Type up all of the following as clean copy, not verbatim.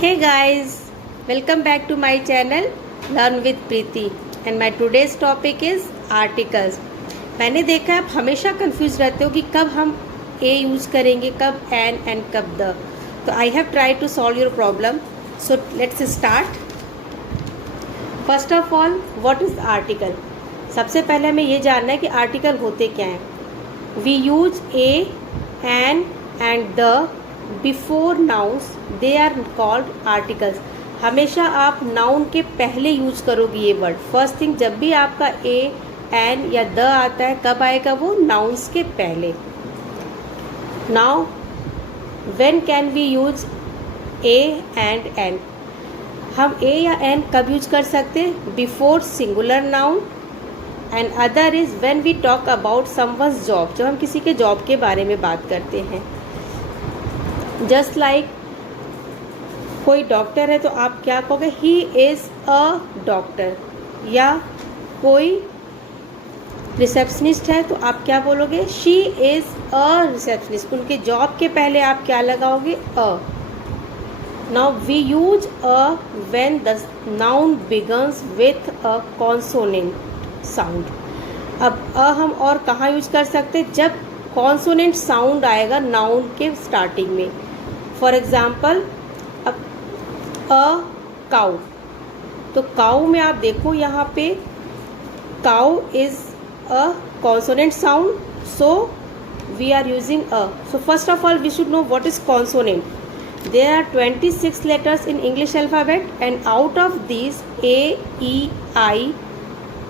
Hey guys, welcome back to my channel Learn with Preeti and my today's topic is articles. मैंने देखा है आप हमेशा confuse रहते हो कि कब हम a यूज करेंगे, कब an and कब the. तो I have tried to solve your problem. So let's start. First of all, what is article? सबसे पहले हमें ये जानना है कि आर्टिकल होते क्या हैं. We use a, an and the before nouns, they are called articles. हमेशा आप नाउन के पहले यूज करोगे ये वर्ड. फर्स्ट थिंग, जब भी आपका ए, एन या द आता है, कब आएगा वो? नाउन्स के पहले. Now when can we use a and an? हम ए या एन कब यूज कर सकते हैं? Before singular noun. And other is when we talk about someone's job, जब हम किसी के जॉब के बारे में बात करते हैं. जस्ट लाइक कोई डॉक्टर है तो आप क्या कहोगे? He is a doctor. या कोई रिसेप्शनिस्ट है तो आप क्या बोलोगे? She is a receptionist. उनके जॉब के पहले आप क्या लगाओगे? A. Now we use a when the noun begins with a consonant sound. अब अ हम और कहाँ यूज कर सकते हैं? जब कॉन्सोनेंट साउंड आएगा नाउन के स्टार्टिंग में. फॉर एग्जाम्पल, अब अ काउ, तो काउ में आप देखो यहाँ पे cow is a consonant sound, so we are using a. So first of all we should know what is consonant. There are 26 letters in English alphabet and out of these A, E, I,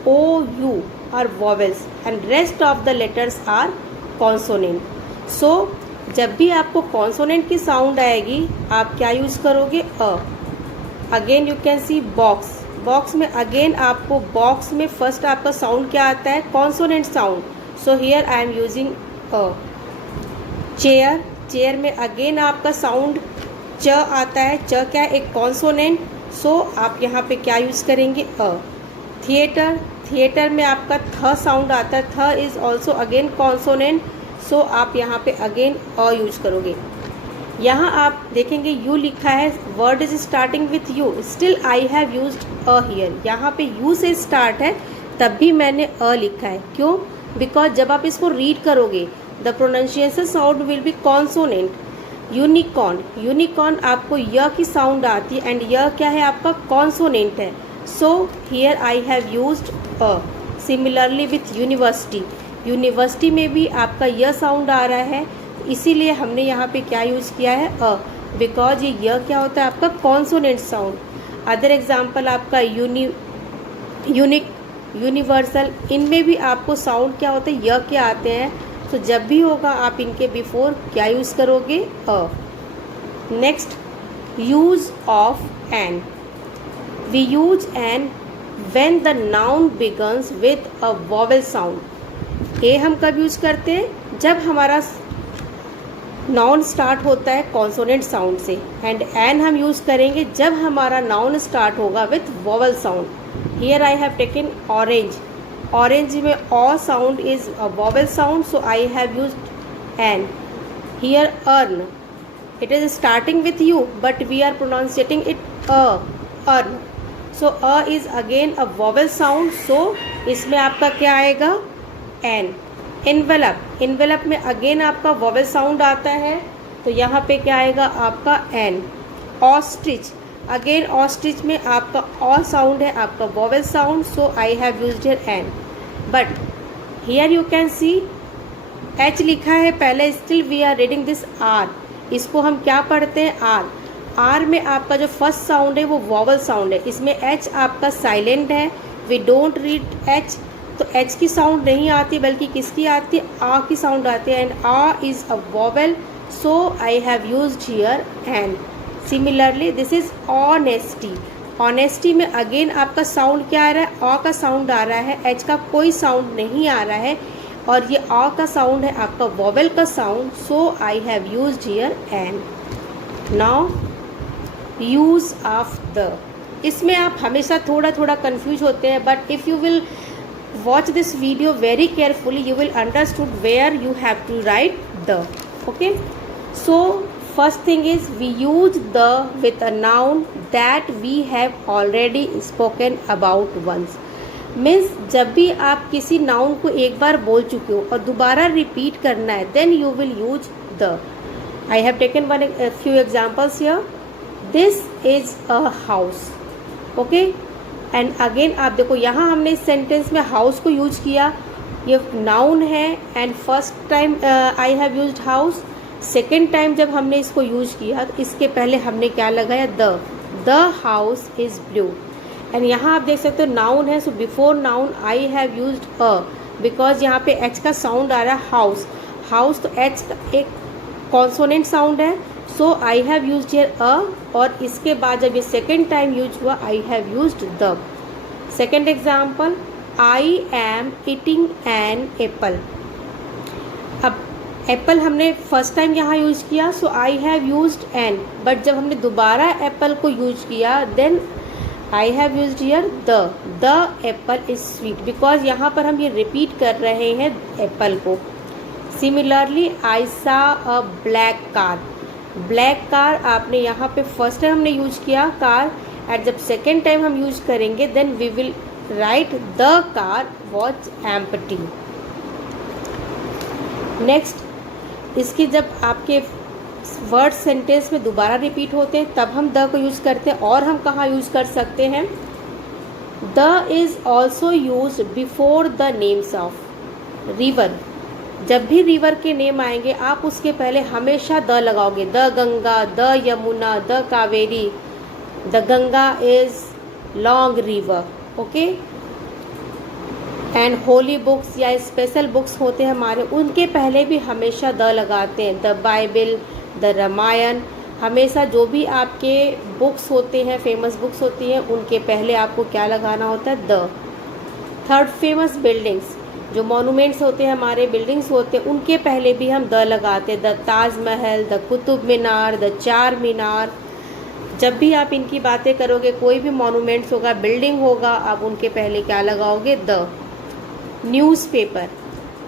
O, U are vowels and rest of the letters are consonant. So जब भी आपको consonant की sound आएगी आप क्या use करोगे? A. Again you can see box. Box में again आपको बॉक्स में फर्स्ट आपका साउंड क्या आता है? Consonant sound. So here I am using a. Chair, chair में अगेन आपका साउंड च आता है. च क्या है? एक कॉन्सोनेंट. सो आप यहाँ पे क्या यूज करेंगे? अ. थिएटर, थिएटर में आपका थ साउंड आता है. थ इज ऑल्सो अगेन कॉन्सोनेंट. सो आप यहाँ पे अगेन अ यूज करोगे. यहाँ आप देखेंगे यू लिखा है, word is starting with you, still I have used a here. यहाँ पे यू से स्टार्ट है तब भी मैंने अ लिखा है. क्यों? बिकॉज जब आप इसको रीड करोगे the pronunciation sound will be consonant. Unicorn, unicorn आपको य की साउंड आती है एंड य क्या है? आपका कॉन्सोनेंट है. So here I have used a. Similarly with university, university में भी आपका य साउंड आ रहा है, इसीलिए हमने यहाँ पे क्या यूज़ किया है? अ. बिकॉज ये य क्या होता है? आपका कॉन्सोनेंट साउंड. अदर एग्जाम्पल आपका यूनिक, यूनिवर्सल, इनमें भी आपको साउंड क्या होता है? य के आते हैं. तो जब भी होगा आप इनके बिफोर क्या यूज़ करोगे? A. Next, use of an. We use an when the noun begins with a vowel sound. A हम कब यूज करते हैं? जब हमारा नाउन स्टार्ट होता है कॉन्सोनेंट साउंड से. एंड एन हम यूज करेंगे जब हमारा नाउन स्टार्ट होगा with vowel sound. Here I have taken orange. Orange में ऑ sound is a vowel sound, so I have used an. Here urn, it is starting with u but we are pronounciating it a, urn. So a is again a vowel sound, so इसमें आपका क्या आएगा? An. Envelope, envelope में again आपका vowel sound आता है, तो यहाँ पे क्या आएगा? आपका एन. ऑस्ट्रिच, अगेन ऑस्ट्रिच में आपका ऑ साउंड है, आपका vowel sound, so I have used here an. But here you can see H लिखा है पहले, still we are reading this hour. इसको हम क्या पढ़ते हैं? आर. आर में आपका जो फर्स्ट साउंड है वो वॉवेल साउंड है. इसमें एच आपका साइलेंट है, वी डोंट रीड एच. तो एच की साउंड नहीं आती बल्कि किसकी आती है? आ की साउंड आती है. एंड आ is a vowel, so I have used here an. Similarly this is honesty. Honesty में अगेन आपका साउंड क्या आ रहा है? आ का साउंड आ रहा है, एच का कोई साउंड नहीं आ रहा है, और ये आ का साउंड है आपका वॉवेल का sound, so I have used here an. Now use of the. इसमें आप हमेशा थोड़ा थोड़ा कंफ्यूज होते हैं, but if you will watch this video very carefully you will understood where you have to write the. Okay, so first thing is we use the with a noun that we have already spoken about once. Means जब भी आप किसी noun को एक बार बोल चुके हो और दोबारा रिपीट करना है, then you will use the. I have taken one few examples here. This is a house, okay. And again आप देखो यहाँ हमने इस सेंटेंस में हाउस को यूज किया, ये नाउन है and first time I have used house. Second time जब हमने इसको यूज किया तो इसके पहले हमने क्या लगाया, the house is blue. And यहाँ आप देख सकते हो नाउन है, so before noun I have used a, because यहाँ पे एच का साउंड आ रहा है हाउस। हाउस तो एच का एक कॉन्सोनेंट साउंड है, so I have used here a, और इसके बाद जब ये सेकेंड टाइम यूज हुआ I have used the. Second example, I am eating an apple. अब एप्पल हमने फर्स्ट टाइम यहाँ यूज किया, so I have used an, but जब हमने दोबारा एप्पल को यूज किया then I have used here the apple is sweet, because यहाँ पर हम ये रिपीट कर रहे हैं एप्पल को। Similarly I saw a black car. Black car आपने यहाँ पे फर्स्ट टाइम हमने यूज किया कार, एंड जब सेकेंड टाइम हम यूज करेंगे then we will write the car was empty. Next, इसकी जब आपके वर्ड सेंटेंस में दोबारा रिपीट होते हैं तब हम द को यूज करते हैं, और हम कहाँ यूज कर सकते हैं, the is also use before the names of river. जब भी रिवर के नेम आएंगे आप उसके पहले हमेशा द लगाओगे, the Ganga, the Yamuna, the Kaveri. The Ganga is long river, okay. And holy books या स्पेशल बुक्स होते हैं हमारे, उनके पहले भी हमेशा द लगाते हैं, द बाइबल, द रामायण। हमेशा जो भी आपके बुक्स होते हैं, फेमस बुक्स होती हैं, उनके पहले आपको क्या लगाना होता है, द। थर्ड, फेमस बिल्डिंग्स, जो मॉन्यूमेंट्स होते हैं हमारे, बिल्डिंग्स होते हैं, उनके पहले भी हम द लगाते हैं, the Taj Mahal, the Qutub Minar, the चार मीनार। जब भी आप इनकी बातें करोगे, कोई भी मॉन्यूमेंट्स होगा, बिल्डिंग होगा, आप उनके पहले क्या लगाओगे, द। न्यूज़पेपर,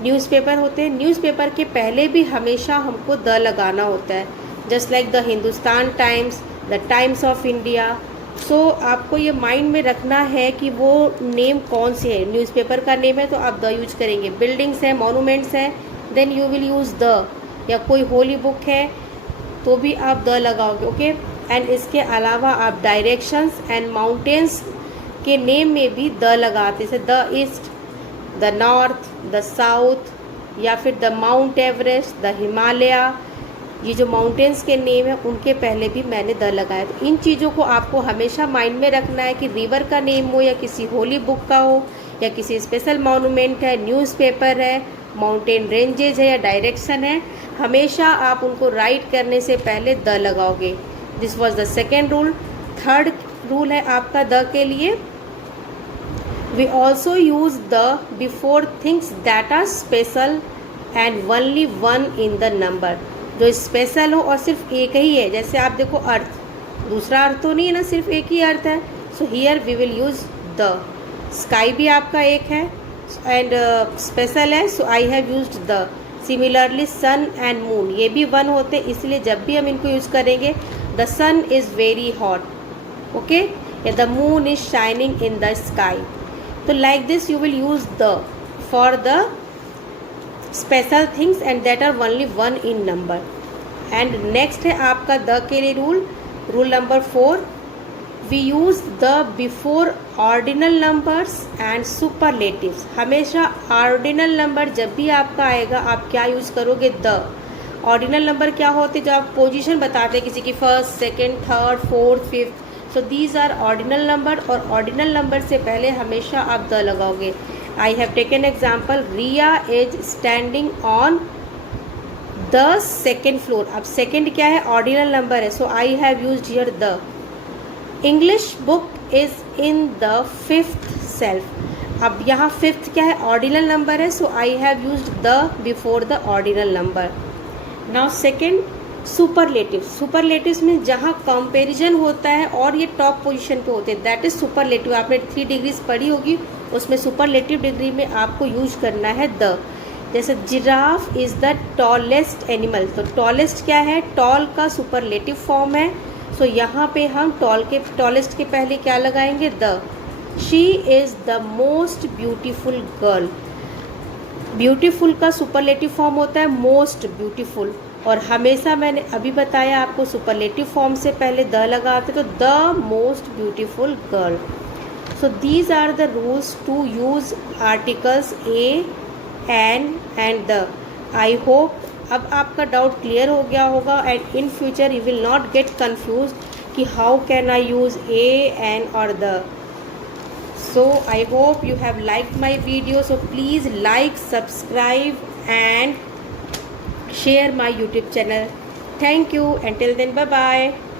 न्यूज़पेपर होते हैं, न्यूज़पेपर के पहले भी हमेशा हमको द लगाना होता है, just like the Hindustan Times, the Times of India. So आपको ये माइंड में रखना है कि वो नेम कौन से है। न्यूज़पेपर का नेम है तो आप द यूज करेंगे, बिल्डिंग्स है, मॉन्यूमेंट्स है, then you will use the. या कोई होली बुक है तो भी आप द लगाओगे, ओके। एंड इसके अलावा आप डायरेक्शंस एंड माउंटेन्स के नेम में भी द लगाते, जैसे the east, the north, the south, या फिर the mount Everest, the Himalaya. ये जो माउंटेन्स के नेम है उनके पहले भी मैंने द लगाया। तो इन चीज़ों को आपको हमेशा माइंड में रखना है कि रिवर का नेम हो या किसी होली बुक का हो या किसी स्पेशल मॉन्यूमेंट है, न्यूज़पेपर है, माउंटेन रेंजेज है या डायरेक्शन है, हमेशा आप उनको राइट करने से पहले द लगाओगे। This was the second rule. Third rule है आपका द के लिए, we also use the before things that are special and only one in the number. जो स्पेशल हो और सिर्फ एक ही है, जैसे आप देखो अर्थ, दूसरा अर्थ तो नहीं है ना, सिर्फ एक ही अर्थ है, so here we will use the. Sky भी आपका एक है एंड स्पेशल है, so I have used the. Similarly sun and moon, ये भी वन होते, इसलिए जब भी हम इनको यूज करेंगे, the sun is very hot, okay, या the moon is shining in the sky. तो like this you will use the for the special things and that are only one in number. And next है आपका the के लिए rule number 4, we use the before ordinal numbers and superlatives. हमेशा ordinal number जब भी आपका आएगा आप क्या यूज करोगे, द। ऑर्डिनल नंबर क्या होते हैं, जो आप पोजीशन बताते हैं किसी की, first, second, third, fourth, fifth, so these are ordinal number, और ऑर्डिनल नंबर से पहले हमेशा आप द लगाओगे। I have taken example, Riya is standing on the second floor. अब सेकेंड क्या है, ऑर्डिनल नंबर है, so I have used here the. English book is in the fifth shelf. अब यहाँ फिफ्थ क्या है, ऑर्डिनल नंबर है, so I have used the before the ordinal number. Now second, superlatives. Superlatives में जहाँ comparison होता है और ये टॉप पोजीशन पे होते हैं, दैट इज सुपरलेटिव। आपने 3 डिग्रीज पढ़ी होगी, उसमें सुपरलेटिव डिग्री में आपको यूज करना है द। जैसे giraffe is the tallest animal, तो टॉलेस्ट क्या है, टॉल का सुपरलेटिव फॉर्म है। सो यहाँ पे हम टॉलेस्ट के पहले क्या लगाएंगे, the. She is the most beautiful girl, beautiful का सुपरलेटिव फॉर्म होता है मोस्ट ब्यूटीफुल, और हमेशा मैंने अभी बताया आपको सुपरलेटिव फॉर्म से पहले द लगाते, तो the most beautiful girl. So these are the rules to use articles a, and the. I hope अब आपका डाउट क्लियर हो गया होगा, and in future you will not get confuse कि how can I use a, an और the. So I hope you have liked my video, so please like, subscribe and share my YouTube channel. Thank you. Until then, bye bye.